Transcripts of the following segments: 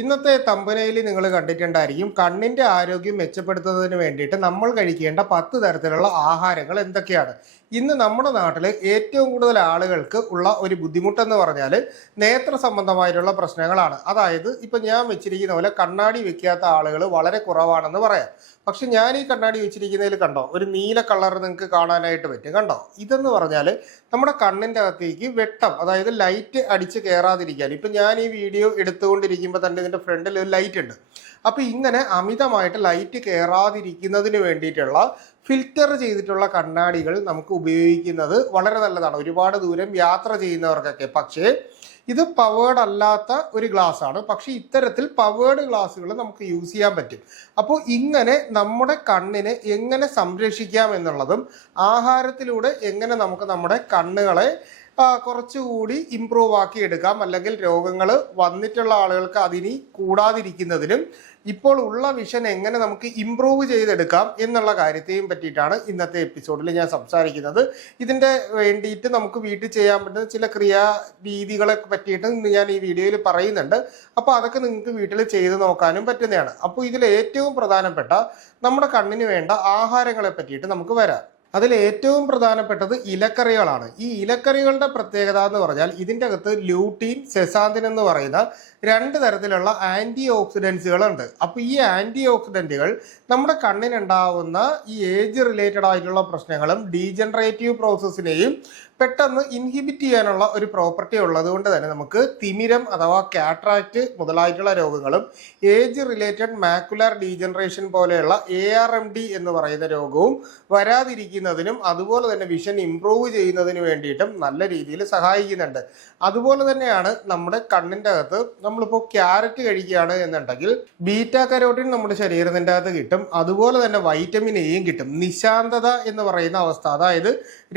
ഇന്നത്തെ തമ്പനയിൽ നിങ്ങൾ കണ്ടിട്ടുണ്ടായിരിക്കും കണ്ണിന്റെ ആരോഗ്യം മെച്ചപ്പെടുത്തുന്നതിന് വേണ്ടിയിട്ട് നമ്മൾ കഴിക്കേണ്ട 10 തരത്തിലുള്ള ആഹാരങ്ങൾ എന്തൊക്കെയാണ്. ഇന്ന് നമ്മുടെ നാട്ടിൽ ഏറ്റവും കൂടുതൽ ആളുകൾക്ക് ഉള്ള ഒരു ബുദ്ധിമുട്ടെന്ന് പറഞ്ഞാൽ നേത്ര സംബന്ധമായിട്ടുള്ള പ്രശ്നങ്ങളാണ്. അതായത് ഇപ്പൊ ഞാൻ വെച്ചിരിക്കുന്ന പോലെ കണ്ണാടി വെക്കാത്ത ആളുകൾ വളരെ കുറവാണെന്ന് പറയാം. പക്ഷെ ഞാൻ ഈ കണ്ണാടി വെച്ചിരിക്കുന്നതിൽ കണ്ടോ ഒരു നീല കളർ നിങ്ങൾക്ക് കാണാനായിട്ട് പറ്റും. കണ്ടോ, ഇതെന്ന് പറഞ്ഞാൽ നമ്മുടെ കണ്ണിന്റെ അകത്തേക്ക് വെട്ടം, അതായത് ലൈറ്റ് അടിച്ച് കയറാതിരിക്കാൻ. ഇപ്പൊ ഞാൻ ഈ വീഡിയോ എടുത്തുകൊണ്ടിരിക്കുമ്പോൾ തന്നെ ഇതിന്റെ ഫ്രണ്ടിൽ ഒരു ലൈറ്റ് ഉണ്ട്. അപ്പൊ ഇങ്ങനെ അമിതമായിട്ട് ലൈറ്റ് കയറാതിരിക്കുന്നതിന് വേണ്ടിയിട്ടുള്ള ഫിൽറ്റർ ചെയ്തിട്ടുള്ള കണ്ണാടികൾ നമുക്ക് ഉപയോഗിക്കുന്നത് വളരെ നല്ലതാണ്, ഒരുപാട് ദൂരം യാത്ര ചെയ്യുന്നവർക്കൊക്കെ. പക്ഷേ ഇത് പവേർഡ് അല്ലാത്ത ഒരു ഗ്ലാസ് ആണ്. പക്ഷെ ഇത്തരത്തിൽ പവേർഡ് ഗ്ലാസ്സുകൾ നമുക്ക് യൂസ് ചെയ്യാൻ പറ്റും. അപ്പോൾ ഇങ്ങനെ നമ്മുടെ കണ്ണിനെ എങ്ങനെ സംരക്ഷിക്കാം എന്നുള്ളതും ആഹാരത്തിലൂടെ എങ്ങനെ നമുക്ക് നമ്മുടെ കണ്ണുകളെ കുറച്ചുകൂടി ഇമ്പ്രൂവ് ആക്കി എടുക്കാം, അല്ലെങ്കിൽ രോഗങ്ങൾ വന്നിട്ടുള്ള ആളുകൾക്ക് അതിനി കൂടാതിരിക്കുന്നതിനും ഇപ്പോൾ ഉള്ള വിഷൻ എങ്ങനെ നമുക്ക് ഇമ്പ്രൂവ് ചെയ്തെടുക്കാം എന്നുള്ള കാര്യത്തെയും പറ്റിയിട്ടാണ് ഇന്നത്തെ എപ്പിസോഡിൽ ഞാൻ സംസാരിക്കുന്നത്. ഇതിൻ്റെ വേണ്ടിയിട്ട് നമുക്ക് വീട്ടിൽ ചെയ്യാൻ പറ്റുന്ന ചില ക്രിയാ രീതികളെ പറ്റിയിട്ട് ഞാൻ ഈ വീഡിയോയിൽ പറയുന്നുണ്ട്. അപ്പോൾ അതൊക്കെ നിങ്ങൾക്ക് വീട്ടിൽ ചെയ്ത് നോക്കാനും പറ്റുന്നതാണ്. അപ്പോൾ ഇതിൽ ഏറ്റവും പ്രധാനപ്പെട്ട നമ്മുടെ കണ്ണിന് വേണ്ട ആഹാരങ്ങളെ പറ്റിയിട്ട് നമുക്ക് വരാം. അതിൽ ഏറ്റവും പ്രധാനപ്പെട്ടത് ഇലക്കറികളാണ്. ഈ ഇലക്കറികളുടെ പ്രത്യേകത എന്ന് പറഞ്ഞാൽ ഇതിൻ്റെ അകത്ത് ലൂട്ടീൻ, സെസാന്തിൻ എന്ന് പറയുന്ന 2 തരത്തിലുള്ള ആൻറ്റി ഓക്സിഡൻസുകളുണ്ട്. അപ്പോൾ ഈ ആൻറ്റി ഓക്സിഡൻറ്റുകൾ നമ്മുടെ കണ്ണിനുണ്ടാവുന്ന ഈ ഏജ് റിലേറ്റഡ് ആയിട്ടുള്ള പ്രശ്നങ്ങളും ഡീജനറേറ്റീവ് പ്രോസസ്സിനെയും പെട്ടെന്ന് ഇൻഹിബിറ്റ് ചെയ്യാനുള്ള ഒരു പ്രോപ്പർട്ടി ഉള്ളത് കൊണ്ട് തന്നെ നമുക്ക് തിമിരം അഥവാ കാട്രാക്റ്റ് മുതലായിട്ടുള്ള രോഗങ്ങളും ഏജ് റിലേറ്റഡ് മാക്കുലർ ഡീജനറേഷൻ പോലെയുള്ള ARMD എന്ന് പറയുന്ന രോഗവും വരാതിരിക്കുന്നതിനും അതുപോലെ തന്നെ വിഷൻ ഇംപ്രൂവ് ചെയ്യുന്നതിന് വേണ്ടിയിട്ടും നല്ല രീതിയിൽ സഹായിക്കുന്നുണ്ട്. അതുപോലെ തന്നെയാണ് നമ്മുടെ കണ്ണിൻ്റെ അകത്ത് നമ്മളിപ്പോൾ ക്യാരറ്റ് കഴിക്കുകയാണ് എന്നുണ്ടെങ്കിൽ ബീറ്റാ കരോട്ടിൻ നമ്മുടെ ശരീരത്തിൻ്റെ അകത്ത് കിട്ടും. അതുപോലെ തന്നെ വൈറ്റമിൻ എയും കിട്ടും. നിശാന്തത എന്ന് പറയുന്ന അവസ്ഥ, അതായത്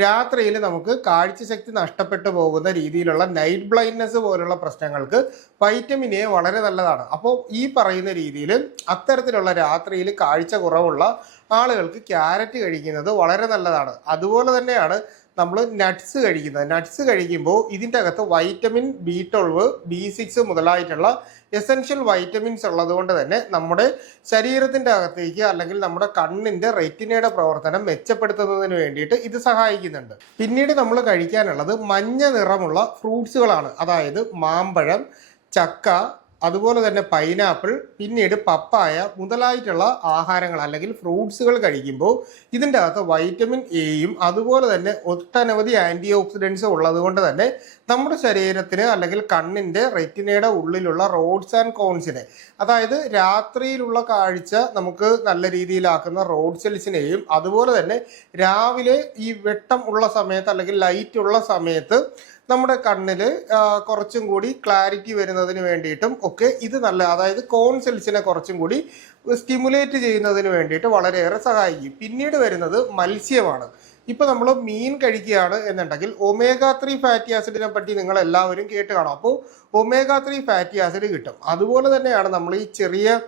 രാത്രിയിൽ നമുക്ക് കാഴ്ചശക്തി നഷ്ടപ്പെട്ടു പോകുന്ന രീതിയിലുള്ള നൈറ്റ് ബ്ലൈൻഡ്നെസ് പോലുള്ള പ്രശ്നങ്ങൾക്ക് വൈറ്റമിൻ എ വളരെ നല്ലതാണ്. അപ്പോൾ ഈ പറയുന്ന രീതിയിൽ അത്തരത്തിലുള്ള രാത്രിയിൽ കാഴ്ച കുറവുള്ള ആളുകൾക്ക് ക്യാരറ്റ് കഴിക്കുന്നത് വളരെ നല്ലതാണ്. അതുപോലെ തന്നെയാണ് നമ്മൾ നട്ട്സ് കഴിക്കുന്നത്. നട്ട്സ് കഴിക്കുമ്പോൾ ഇതിൻ്റെ അകത്ത് vitamin B12, B6 മുതലായിട്ടുള്ള essential vitamins ഉള്ളത് കൊണ്ട് തന്നെ നമ്മുടെ ശരീരത്തിൻ്റെ അകത്തേക്ക് അല്ലെങ്കിൽ നമ്മുടെ കണ്ണിൻ്റെ റെറ്റിനയുടെ പ്രവർത്തനം മെച്ചപ്പെടുത്തുന്നതിന് വേണ്ടിയിട്ട് ഇത് സഹായിക്കുന്നുണ്ട്. പിന്നീട് നമ്മൾ കഴിക്കാനുള്ളത് മഞ്ഞ നിറമുള്ള ഫ്രൂട്ട്സുകളാണ്. അതായത് മാമ്പഴം, ചക്ക, അതുപോലെ തന്നെ പൈനാപ്പിൾ, പിന്നീട് പപ്പായ മുതലായിട്ടുള്ള ആഹാരങ്ങൾ അല്ലെങ്കിൽ ഫ്രൂട്ട്സുകൾ കഴിക്കുമ്പോൾ ഇതിൻ്റെ അകത്ത് വൈറ്റമിൻ എയും അതുപോലെ തന്നെ ഒട്ടനവധി ആൻറ്റി ഓക്സിഡൻസ് ഉള്ളത് കൊണ്ട് തന്നെ നമ്മുടെ ശരീരത്തിന് അല്ലെങ്കിൽ കണ്ണിൻ്റെ റെറ്റിനയുടെ ഉള്ളിലുള്ള റോഡ്സ് ആൻഡ് കോൺസിനെ, അതായത് രാത്രിയിലുള്ള കാഴ്ച നമുക്ക് നല്ല രീതിയിലാക്കുന്ന റോഡ് സെൽസിനെയും അതുപോലെ തന്നെ രാവിലെ ഈ വെട്ടം ഉള്ള സമയത്ത് അല്ലെങ്കിൽ ലൈറ്റ് ഉള്ള സമയത്ത് നമ്മുടെ കണ്ണിൽ കുറച്ചും കൂടി ക്ലാരിറ്റി വരുന്നതിന് വേണ്ടിയിട്ടും ഒക്കെ ഇത് നല്ല, അതായത് കോൺ സെൽസിനെ കുറച്ചും കൂടി സ്റ്റിമുലേറ്റ് ചെയ്യുന്നതിന് വേണ്ടിയിട്ട് വളരെയേറെ സഹായിക്കും. പിന്നീട് വരുന്നത് മത്സ്യമാണ്. ഇപ്പോൾ നമ്മൾ മീൻ കഴിക്കുകയാണ് എന്നുണ്ടെങ്കിൽ omega-3 ഫാറ്റി ആസിഡിനെ പറ്റി നിങ്ങൾ എല്ലാവരും കേട്ട് കാണും. അപ്പോൾ omega-3 ഫാറ്റി ആസിഡ് കിട്ടും. അതുപോലെ തന്നെയാണ് നമ്മൾ ഈ ചെറിയ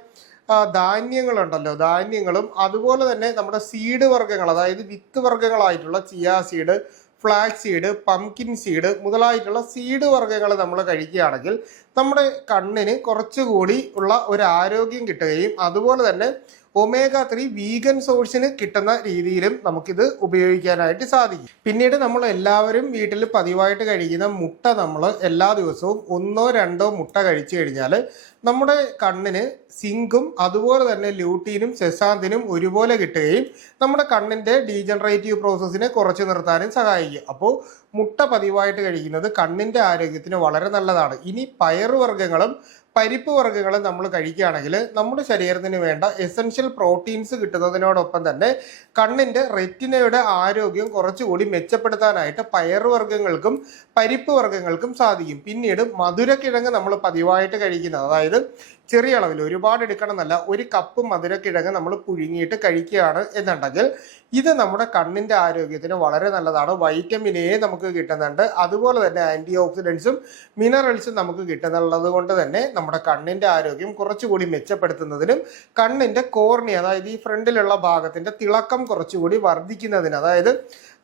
ധാന്യങ്ങളുണ്ടല്ലോ, ധാന്യങ്ങളും അതുപോലെ തന്നെ നമ്മുടെ സീഡ് വർഗ്ഗങ്ങൾ, അതായത് വിത്ത് വർഗ്ഗങ്ങളായിട്ടുള്ള chia seed, flax seed, pumpkin seed മുതലായിട്ടുള്ള സീഡ് വർഗ്ഗങ്ങൾ നമ്മൾ കഴിക്കുകയാണെങ്കിൽ നമ്മുടെ കണ്ണിന് കുറച്ചുകൂടി ഉള്ള ഒരു ആരോഗ്യം കിട്ടുകയും അതുപോലെ തന്നെ omega-3 വീഗൻ സോഴ്സിന് കിട്ടുന്ന രീതിയിലും നമുക്കിത് ഉപയോഗിക്കാനായിട്ട് സാധിക്കും. പിന്നീട് നമ്മൾ എല്ലാവരും വീട്ടിൽ പതിവായിട്ട് കഴിക്കുന്ന മുട്ട നമ്മൾ എല്ലാ ദിവസവും 1-2 മുട്ട കഴിച്ചു കഴിഞ്ഞാൽ നമ്മുടെ കണ്ണിന് സിങ്കും അതുപോലെ തന്നെ ലൂട്ടീനും സെസാന്തിനും ഒരുപോലെ കിട്ടുകയും നമ്മുടെ കണ്ണിൻ്റെ ഡീജനറേറ്റീവ് പ്രോസസ്സിനെ കുറച്ച് നിർത്താനും സഹായിക്കും. അപ്പോൾ മുട്ട പതിവായിട്ട് കഴിക്കുന്നത് കണ്ണിൻ്റെ ആരോഗ്യത്തിന് വളരെ നല്ലതാണ്. ഇനി പയറുവർഗ്ഗങ്ങളും പരിപ്പ് വർഗ്ഗങ്ങളും നമ്മൾ കഴിക്കുകയാണെങ്കിൽ നമ്മുടെ ശരീരത്തിന് വേണ്ട എസെൻഷ്യൽ പ്രോട്ടീൻസ് കിട്ടുന്നതിനോടൊപ്പം തന്നെ കണ്ണിൻ്റെ റെറ്റിനയുടെ ആരോഗ്യം കുറച്ചുകൂടി മെച്ചപ്പെടുത്താനായിട്ട് പയറുവർഗ്ഗങ്ങൾക്കും പരിപ്പ് വർഗ്ഗങ്ങൾക്കും സാധിക്കും. പിന്നീട് മധുരക്കിഴങ്ങ് നമ്മൾ പതിവായിട്ട് കഴിക്കുന്നത്, അതായത് ചെറിയ അളവിൽ, ഒരുപാട് എടുക്കണം എന്നല്ല, 1 കപ്പ് മധുരക്കിഴങ്ങ് നമ്മൾ പുഴുങ്ങിയിട്ട് കഴിക്കുകയാണ് എന്നുണ്ടെങ്കിൽ ഇത് നമ്മുടെ കണ്ണിൻ്റെ ആരോഗ്യത്തിന് വളരെ നല്ലതാണ്. വൈറ്റമിൻ എ നമുക്ക് കിട്ടുന്നുണ്ട്, അതുപോലെ തന്നെ ആൻറ്റി ഓക്സിഡൻസും മിനറൽസും നമുക്ക് കിട്ടുന്നുള്ളത് കൊണ്ട് തന്നെ നമ്മുടെ കണ്ണിൻ്റെ ആരോഗ്യം കുറച്ചുകൂടി മെച്ചപ്പെടുത്തുന്നതിനും കണ്ണിൻ്റെ കോർണിയ, അതായത് ഈ ഫ്രണ്ടിലുള്ള ഭാഗത്തിൻ്റെ തിളക്കം കുറച്ചുകൂടി വർദ്ധിക്കുന്നതിന്, അതായത്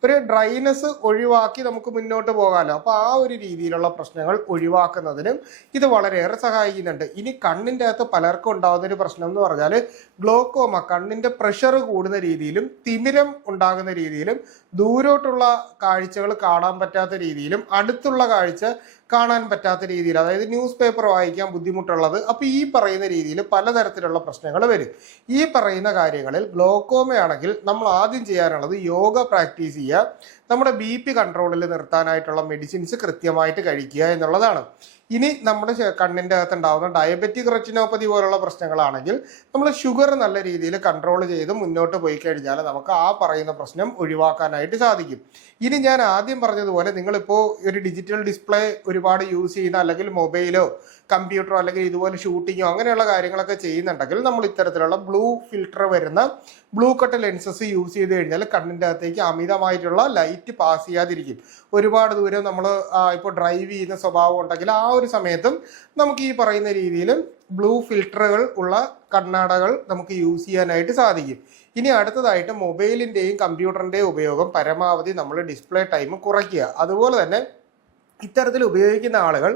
ഒരു ഡ്രൈനെസ് ഒഴിവാക്കി നമുക്ക് മുന്നോട്ട് പോകാമല്ലോ. അപ്പോൾ ആ ഒരു രീതിയിലുള്ള പ്രശ്നങ്ങൾ ഒഴിവാക്കുന്നതിനും ഇത് വളരെയേറെ സഹായിക്കുന്നുണ്ട്. ഇനി കണ്ണിൻ്റെ അകത്ത് പലർക്കും ഉണ്ടാകുന്ന ഒരു പ്രശ്നം എന്ന് പറഞ്ഞാൽ ഗ്ലോക്കോമ, കണ്ണിൻ്റെ പ്രഷർ കൂടുന്ന രീതിയിലും തിമിരം ഉണ്ടാകുന്ന രീതിയിലും ദൂരോട്ടുള്ള കാഴ്ചകൾ കാണാൻ പറ്റാത്ത രീതിയിലും അടുത്തുള്ള കാഴ്ച കാണാൻ പറ്റാത്ത രീതിയിൽ, അതായത് ന്യൂസ് പേപ്പർ വായിക്കാൻ ബുദ്ധിമുട്ടുള്ളത്. അപ്പോൾ ഈ പറയുന്ന രീതിയിൽ പലതരത്തിലുള്ള പ്രശ്നങ്ങൾ വരും. ഈ പറയുന്ന കാര്യങ്ങളിൽ ഗ്ലോക്കോമയാണെങ്കിൽ നമ്മൾ ആദ്യം ചെയ്യാനുള്ളത് യോഗ പ്രാക്ടീസ് ചെയ്യുക, നമ്മുടെ BP കൺട്രോളിൽ നിർത്താനായിട്ടുള്ള മെഡിസിൻസ് കൃത്യമായിട്ട് കഴിക്കുക എന്നുള്ളതാണ്. ഇനി നമ്മുടെ കണ്ണിൻ്റെ അകത്ത് ഉണ്ടാകുന്ന ഡയബറ്റിക് റെറ്റിനോപ്പതി പോലുള്ള പ്രശ്നങ്ങളാണെങ്കിൽ നമ്മൾ ഷുഗർ നല്ല രീതിയിൽ കൺട്രോൾ ചെയ്ത് മുന്നോട്ട് പോയി കഴിഞ്ഞാൽ നമുക്ക് ആ പറയുന്ന പ്രശ്നം ഒഴിവാക്കാനായിട്ട് സാധിക്കും. ഇനി ഞാൻ ആദ്യം പറഞ്ഞതുപോലെ നിങ്ങളിപ്പോൾ ഒരു ഡിജിറ്റൽ ഡിസ്പ്ലേ ഒരുപാട് യൂസ് ചെയ്യുന്ന, അല്ലെങ്കിൽ മൊബൈലോ കമ്പ്യൂട്ടറോ അല്ലെങ്കിൽ ഇതുപോലെ ഷൂട്ടിങ്ങോ അങ്ങനെയുള്ള കാര്യങ്ങളൊക്കെ ചെയ്യുന്നുണ്ടെങ്കിൽ നമ്മൾ ഇത്തരത്തിലുള്ള ബ്ലൂ ഫിൽട്ടർ വരുന്ന ബ്ലൂ കട്ട് ലെൻസസ് യൂസ് ചെയ്ത് കഴിഞ്ഞാൽ കണ്ണിൻ്റെ അകത്തേക്ക് അമിതമായിട്ടുള്ള ലൈറ്റ് പാസ് ചെയ്യാതിരിക്കും. ഒരുപാട് ദൂരം നമ്മൾ ഇപ്പോൾ ഡ്രൈവ് ചെയ്യുന്ന സ്വഭാവം ഉണ്ടെങ്കിൽ ആ ഒരു സമയത്തും നമുക്ക് ഈ പറയുന്ന രീതിയിൽ ബ്ലൂ ഫിൽട്ടറുകൾ ഉള്ള കണ്ണടകൾ നമുക്ക് യൂസ് ചെയ്യാനായിട്ട് സാധിക്കും. ഇനി അടുത്തതായിട്ട് മൊബൈലിൻ്റെയും കമ്പ്യൂട്ടറിൻ്റെയും ഉപയോഗം പരമാവധി നമ്മൾ ഡിസ്പ്ലേ ടൈം കുറയ്ക്കുക. അതുപോലെ തന്നെ ഇത്തരത്തിൽ ഉപയോഗിക്കുന്ന ആളുകൾ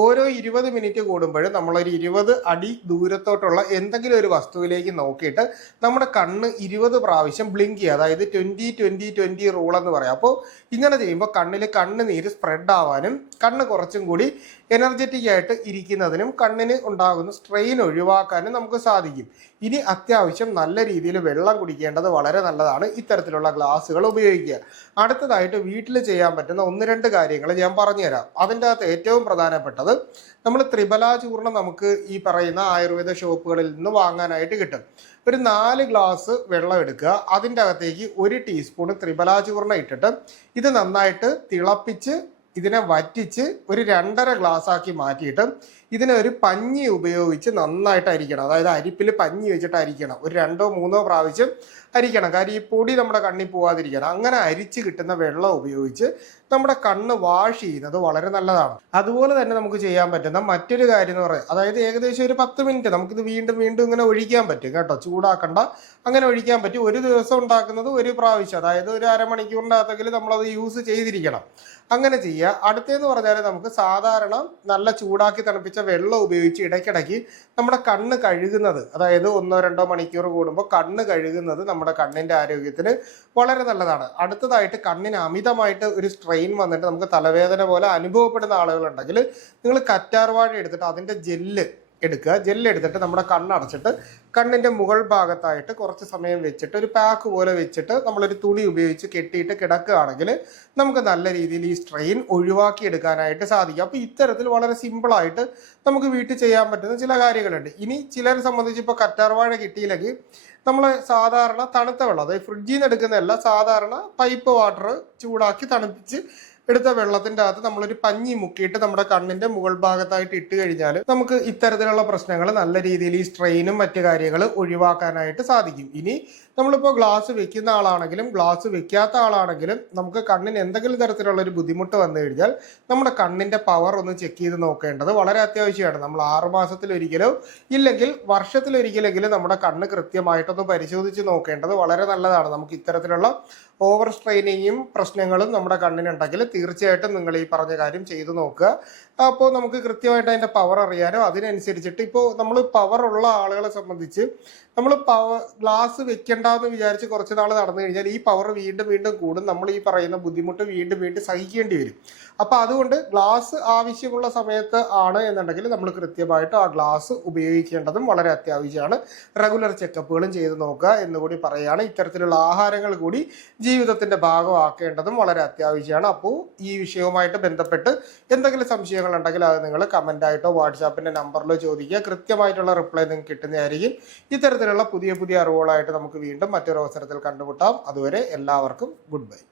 ഓരോ 20 മിനിറ്റ് കൂടുമ്പോഴും നമ്മളൊരു 20 അടി ദൂരത്തോട്ടുള്ള എന്തെങ്കിലും ഒരു വസ്തുവിലേക്ക് നോക്കിയിട്ട് നമ്മുടെ കണ്ണ് 20 പ്രാവശ്യം ബ്ലിങ്ക് ചെയ്യുക, അതായത് 20-20-20 റൂൾ എന്ന് പറയാം. അപ്പോൾ ഇങ്ങനെ ചെയ്യുമ്പോൾ കണ്ണിൽ കണ്ണുനീര് സ്പ്രെഡ് ആവാനും കണ്ണ് കുറച്ചും കൂടി എനർജറ്റിക് ആയിട്ട് ഇരിക്കുന്നതിനും കണ്ണിന് ഉണ്ടാകുന്ന സ്ട്രെയിൻ ഒഴിവാക്കാനും നമുക്ക് സാധിക്കും. ഇനി അത്യാവശ്യം നല്ല രീതിയിൽ വെള്ളം കുടിക്കേണ്ടത് വളരെ നല്ലതാണ്. ഇത്തരത്തിലുള്ള ഗ്ലാസ്സുകൾ ഉപയോഗിക്കുക. അടുത്തതായിട്ട് വീട്ടിൽ ചെയ്യാൻ പറ്റുന്ന 1-2 കാര്യങ്ങൾ ഞാൻ പറഞ്ഞുതരാം. അതിൻ്റെ അകത്ത് ഏറ്റവും പ്രധാനപ്പെട്ടത്, നമ്മൾ ത്രിഫല ചൂർണം നമുക്ക് ഈ പറയുന്ന ആയുർവേദ ഷോപ്പുകളിൽ നിന്ന് വാങ്ങാനായിട്ട് കിട്ടും. ഒരു 4 ഗ്ലാസ് വെള്ളം എടുക്കുക, അതിൻ്റെ അകത്തേക്ക് 1 ടീസ്പൂൺ ത്രിഫല ചൂർണം ഇട്ടിട്ട് ഇത് നന്നായിട്ട് തിളപ്പിച്ച് ഇതിനെ വറ്റിച്ച് ഒരു 2.5 ഗ്ലാസ് ആക്കി മാറ്റിയിട്ട് ഇതിനെ ഒരു പഞ്ഞി ഉപയോഗിച്ച് നന്നായിട്ട് അരിക്കണം. അതായത് അരിപ്പിൽ പഞ്ഞി വെച്ചിട്ട് അരിക്കണം. ഒരു 2-3 പ്രാവശ്യം അരിക്കണം. കാര്യം ഈ പൊടി നമ്മുടെ കണ്ണിൽ പോവാതിരിക്കണം. അങ്ങനെ അരിച്ച് കിട്ടുന്ന വെള്ളം ഉപയോഗിച്ച് നമ്മുടെ കണ്ണ് വാഷ് ചെയ്യുന്നത് വളരെ നല്ലതാണ്. അതുപോലെ തന്നെ നമുക്ക് ചെയ്യാൻ പറ്റുന്ന മറ്റൊരു കാര്യം എന്ന് പറയുന്നത്, അതായത് ഏകദേശം ഒരു 10 മിനിറ്റ് നമുക്കിത് വീണ്ടും വീണ്ടും ഇങ്ങനെ ഒഴിക്കാൻ പറ്റും കേട്ടോ, ചൂടാക്കണ്ട, അങ്ങനെ ഒഴിക്കാൻ പറ്റും. ഒരു ദിവസം ഉണ്ടാക്കുന്നത് ഒരു പ്രാവശ്യം, അതായത് ഒരു അരമണിക്കൂറിൻ്റെ അകത്തെങ്കിലും നമ്മളത് യൂസ് ചെയ്തിരിക്കണം. അങ്ങനെ ചെയ്യുക. അടുത്തതെന്ന് പറഞ്ഞാൽ നമുക്ക് സാധാരണ നല്ല ചൂടാക്കി തണുപ്പിച്ച വെള്ളം ഉപയോഗിച്ച് ഇടയ്ക്കിടയ്ക്ക് നമ്മുടെ കണ്ണ് കഴുകുന്നത്, അതായത് 1-2 മണിക്കൂർ കൂടുമ്പോൾ കണ്ണ് കഴുകുന്നത് നമ്മുടെ കണ്ണിൻ്റെ ആരോഗ്യത്തിന് വളരെ നല്ലതാണ്. അടുത്തതായിട്ട് കണ്ണിന് അമിതമായിട്ട് ഒരു സ്ട്രെയിൻ വന്നിട്ട് നമുക്ക് തലവേദന പോലെ അനുഭവപ്പെടുന്ന ആളുകളുണ്ടെങ്കിൽ നിങ്ങൾ കറ്റാർവാഴ എടുത്തിട്ട് അതിൻ്റെ ജെല്ല് എടുക്കുക. ജെല്ലെടുത്തിട്ട് നമ്മുടെ കണ്ണടച്ചിട്ട് കണ്ണിൻ്റെ മുകൾ ഭാഗത്തായിട്ട് കുറച്ച് സമയം വെച്ചിട്ട് ഒരു പാക്ക് പോലെ വെച്ചിട്ട് നമ്മളൊരു തുണി ഉപയോഗിച്ച് കെട്ടിയിട്ട് കിടക്കുകയാണെങ്കിൽ നമുക്ക് നല്ല രീതിയിൽ ഈ സ്ട്രെയിൻ ഒഴിവാക്കി എടുക്കാനായിട്ട് സാധിക്കും. അപ്പോൾ ഇത്തരത്തിൽ വളരെ സിമ്പിളായിട്ട് നമുക്ക് വീട്ടിൽ ചെയ്യാൻ പറ്റുന്ന ചില കാര്യങ്ങളുണ്ട്. ഇനി ചിലരെ സംബന്ധിച്ച് ഇപ്പോൾ കറ്റാർവാഴ കിട്ടിയില്ലെങ്കിൽ നമ്മൾ സാധാരണ തണുത്ത വെള്ളം, അതായത് ഫ്രിഡ്ജിൽ നിന്ന് എടുക്കുന്നതല്ല, സാധാരണ പൈപ്പ് വാട്ടർ ചൂടാക്കി തണുപ്പിച്ച് എടുത്ത വെള്ളത്തിൻ്റെ അകത്ത് നമ്മളൊരു പഞ്ഞി മുക്കിയിട്ട് നമ്മുടെ കണ്ണിൻ്റെ മുകൾ ഭാഗത്തായിട്ട് ഇട്ട് കഴിഞ്ഞാൽ നമുക്ക് ഇത്തരത്തിലുള്ള പ്രശ്നങ്ങൾ നല്ല രീതിയിൽ ഈ സ്ട്രെയിനും മറ്റു കാര്യങ്ങൾ ഒഴിവാക്കാനായിട്ട് സാധിക്കും. ഇനി നമ്മളിപ്പോൾ ഗ്ലാസ് വെക്കുന്ന ആളാണെങ്കിലും ഗ്ലാസ് വെക്കാത്ത ആളാണെങ്കിലും നമുക്ക് കണ്ണിന് എന്തെങ്കിലും തരത്തിലുള്ള ഒരു ബുദ്ധിമുട്ട് വന്നു കഴിഞ്ഞാൽ നമ്മുടെ കണ്ണിൻ്റെ പവർ ഒന്ന് ചെക്ക് ചെയ്ത് നോക്കേണ്ടത് വളരെ അത്യാവശ്യമാണ്. നമ്മൾ 6 മാസത്തിലൊരിക്കലോ ഇല്ലെങ്കിൽ വർഷത്തിലൊരിക്കലെങ്കിലും നമ്മുടെ കണ്ണ് കൃത്യമായിട്ടൊന്ന് പരിശോധിച്ച് നോക്കേണ്ടത് വളരെ നല്ലതാണ്. നമുക്ക് ഇത്തരത്തിലുള്ള ഓവർ സ്ട്രെയിനിങ്ങും പ്രശ്നങ്ങളും നമ്മുടെ കണ്ണിനുണ്ടെങ്കിൽ തീർച്ചയായിട്ടും നിങ്ങൾ ഈ പറഞ്ഞ കാര്യം ചെയ്തു നോക്കുക. അപ്പോൾ നമുക്ക് കൃത്യമായിട്ട് അതിൻ്റെ പവർ അറിയാനോ അതിനനുസരിച്ചിട്ട് ഇപ്പോൾ നമ്മൾ പവർ ഉള്ള ആളുകളെ സംബന്ധിച്ച് നമ്മൾ ഗ്ലാസ് വെക്കണ്ടെന്ന് വിചാരിച്ച് കുറച്ച് നാൾ നടന്നു കഴിഞ്ഞാൽ ഈ പവർ വീണ്ടും വീണ്ടും കൂടും. നമ്മൾ ഈ പറയുന്ന ബുദ്ധിമുട്ട് വീണ്ടും വീണ്ടും സഹിക്കേണ്ടി വരും. അപ്പോൾ അതുകൊണ്ട് ഗ്ലാസ് ആവശ്യമുള്ള സമയത്ത് ആണ് എന്നുണ്ടെങ്കിൽ നമ്മൾ കൃത്യമായിട്ട് ആ ഗ്ലാസ് ഉപയോഗിക്കേണ്ടതും വളരെ അത്യാവശ്യമാണ്. റെഗുലർ ചെക്കപ്പുകളും ചെയ്ത് നോക്കുക എന്നുകൂടി പറയുകയാണ്. ഇത്തരത്തിലുള്ള ആഹാരങ്ങൾ കൂടി ജീവിതത്തിൻ്റെ ഭാഗമാക്കേണ്ടതും വളരെ അത്യാവശ്യമാണ്. അപ്പോൾ ഈ വിഷയവുമായിട്ട് ബന്ധപ്പെട്ട് എന്തെങ്കിലും സംശയങ്ങൾ ഉണ്ടെങ്കിൽ അത് നിങ്ങൾ കമൻ്റായിട്ടോ വാട്സാപ്പിൻ്റെ നമ്പറിലോ ചോദിക്കുക. കൃത്യമായിട്ടുള്ള റിപ്ലൈ നിങ്ങൾക്ക് കിട്ടുന്നതായിരിക്കും. ഇത്തരത്തിലുള്ള പുതിയ പുതിയ അറിവുകളായിട്ട് നമുക്ക് വീണ്ടും മറ്റൊരു അവസരത്തിൽ കണ്ടുമുട്ടാം. അതുവരെ എല്ലാവർക്കും ഗുഡ് ബൈ.